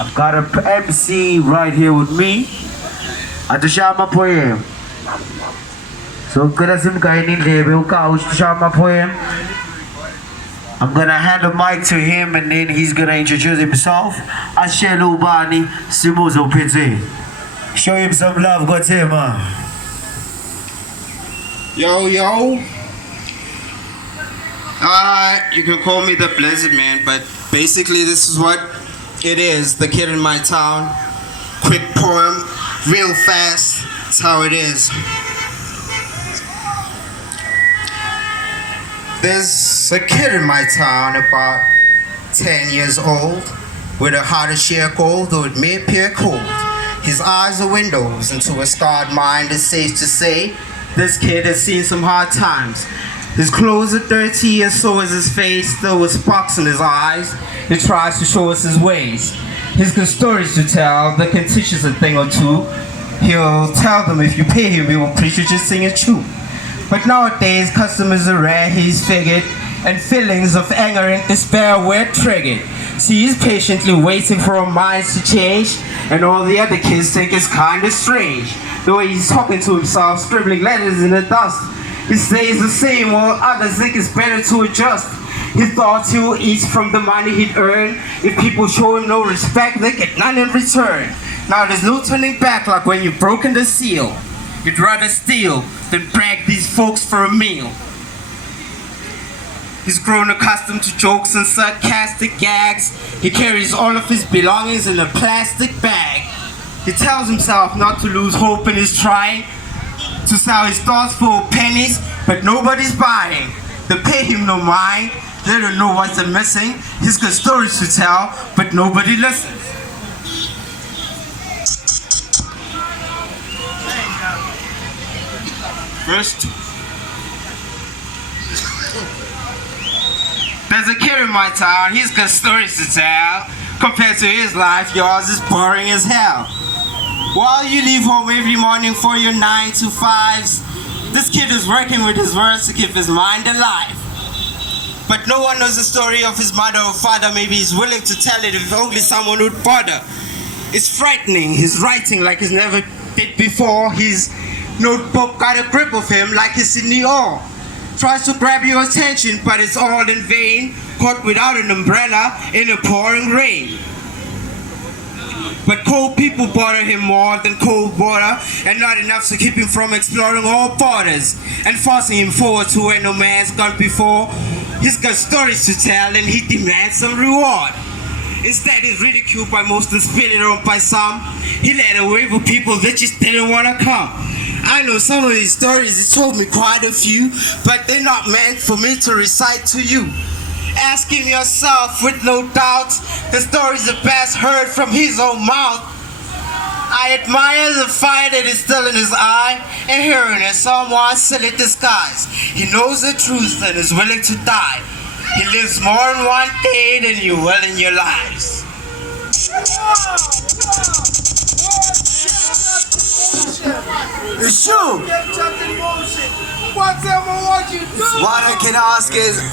I've got a MC right here with me. Atushama poem. So kalasim kainin lebe uka atushama poem. I'm gonna hand the mic to him and then he's gonna introduce himself. Ashelu Bani Simuzo Pete. Show him some love, Gotema. Yo, yo. You can call me the Blizzard Man, but basically this is what it is. The Kid in My Town. Quick poem, real fast. That's how it is. There's a kid in my town about 10 years old with a heart of sheer gold, though it may appear cold. His eyes are windows into a scarred mind. It's safe to say this kid has seen some hard times. His clothes are dirty and so is his face, though with sparks in his eyes. He tries to show us his ways. He's got stories to tell that can teach us a thing or two. He'll tell them if you pay him, he will preach you just sing it true. But nowadays, customers are rare, he's figured, and feelings of anger and despair were triggered. See, he's patiently waiting for our minds to change, and all the other kids think it's kinda strange. The way he's talking to himself, scribbling letters in the dust. He stays the same while others think it's better to adjust. He thought he would eat from the money he'd earn. If people show him no respect, they get none in return. Now there's no turning back like when you've broken the seal. You'd rather steal than brag these folks for a meal. He's grown accustomed to jokes and sarcastic gags. He carries all of his belongings in a plastic bag. He tells himself not to lose hope and is trying to sell his thoughts for pennies, but nobody's buying. They pay him no mind. They don't know what they're missing. He's got stories to tell, but nobody listens. First, there's a kid in my town, he's got stories to tell. Compared to his life, yours is boring as hell. While you leave home every morning for your 9 to 5s, this kid is working with his words to keep his mind alive. But no one knows the story of his mother or father. Maybe he's willing to tell it if only someone would bother. It's frightening, he's writing like he's never did before. His notebook got a grip of him like he's in the awe. Tries to grab your attention, but it's all in vain. Caught without an umbrella in a pouring rain. But cold people bother him more than cold water, and not enough to keep him from exploring all borders and forcing him forward to where no man's gone before. He's got stories to tell and he demands some reward. Instead, he's ridiculed by most and spitted on by some. He led away with people that just didn't want to come. I know some of these stories, he told me quite a few, but they're not meant for me to recite to you. Ask him yourself with no doubt, the stories are best heard from his own mouth. I admire the fire that is still in his eye, and hearing in someone's silly disguise. He knows the truth and is willing to die. He lives more in one day than you will in your lives. It's true. What I can ask is